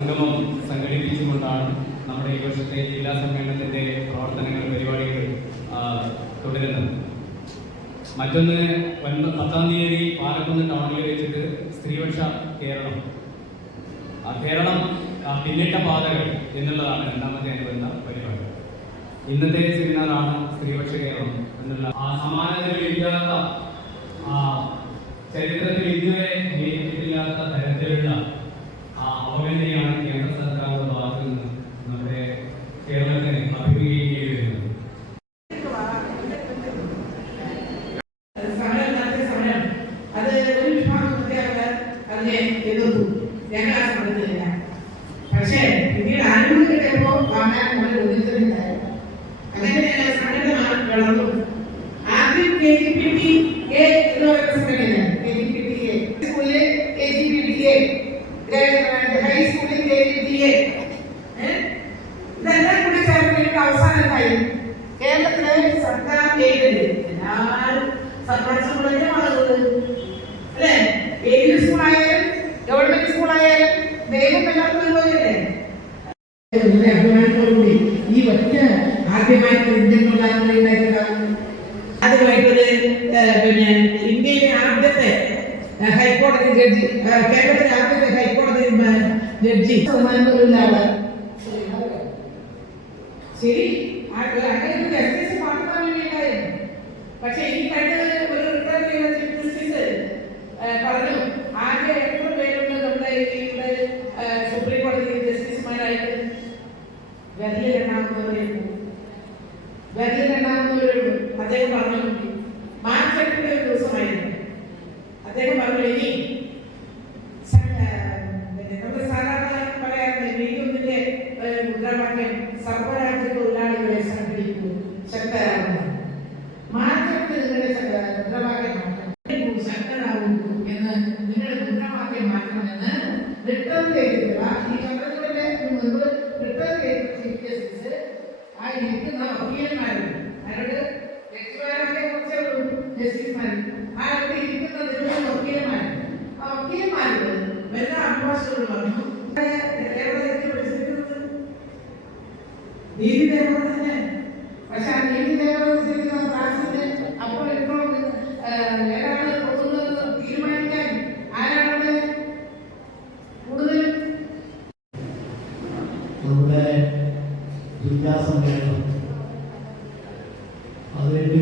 സംഗമം സംഘടിപ്പിച്ചുകൊണ്ടാണ് നമ്മുടെ ഈ വർഷത്തെ ജില്ലാ സമ്മേളനത്തിന്റെ പ്രവർത്തനങ്ങൾ പരിപാടികൾ തുടരുന്നത്. മറ്റൊന്ന് ഒൻപ പത്താം തീയതി പാലക്കുന്ന് ടൗണിൽ വെച്ചിട്ട് സ്ത്രീപക്ഷ കേരളം. കേരളം പിന്നിട്ട പാതകൾ എന്നുള്ളതാണ് രണ്ടാമത്തെ അനുബന്ധ പരിപാടി. ഇന്നത്തെ സെമിനാറാണ് സ്ത്രീപക്ഷ കേരളം എന്നുള്ള high school in KDTA അവസാനത്തായി കേരളത്തിലെ സർക്കാർ എല്ലാവരും സർക്കാർ സ്കൂളിന്റെ ആളുകൾ അല്ലേ? എയ്ഡഡ് സ്കൂളായാലും ഗവൺമെന്റ് സ്കൂളായാലും ദൈവം എല്ലാവർക്കും ഒരുപോലെയല്ലേ? അഭിമാനത്തോടുകൂടി ഈ ഒറ്റ ആദ്യമായിട്ട് ഇന്ത്യൻ പ്രധാനമന്ത്രി ഉണ്ടായിട്ടുണ്ടാകുന്നു ആദ്യമായിട്ടൊരു ഏഹ്, പിന്നെ ഇന്ത്യയിലെ ആദ്യത്തെ ഹൈക്കോടതി ജഡ്ജി കേരളത്തിലെ ആദ്യത്തെ ഹൈക്കോടതി ജഡ്ജി. ശരി? പക്ഷെ ഒരു പറഞ്ഞു ആകെ നമ്മുടെ സുപ്രീം കോടതി അദ്ദേഹം പറഞ്ഞു മാർച്ച് എട്ടിന്റെ ഒരു ദിവസമായിരുന്നു അദ്ദേഹം പറഞ്ഞു റിട്ടേൺ ചെയ്തിട്ടുള്ള ഈ ചന്ദ്രചൂടിന്റെ മുൻപ് റിട്ടേൺ ചെയ്ത ചീഫ് ജസ്റ്റിസ് ആ ഇരിക്കുന്ന വക്കീലന്മാരുണ്ട് അവരോട് വ്യക്തിപരമായ കുറച്ചേ ഉള്ളൂ ജസ്റ്റിസുമാർ ആ അവിടെ ഇരിക്കുന്ന നിരവധി വക്കീലന്മാരുണ്ട് ആ വക്കീലന്മാരോട് വരുന്ന അഭിഭാഷകരോട് പറഞ്ഞു നീതി ദേവത തന്നെ. പക്ഷെ ആ നീതി ദേവത വെച്ചിരിക്കുന്ന ക്ലാസ്സിന് അപ്പോൾ ഇപ്പോൾ നമ്മുടെ ജില്ലാ സമ്മേളനം അതിനുവേണ്ടി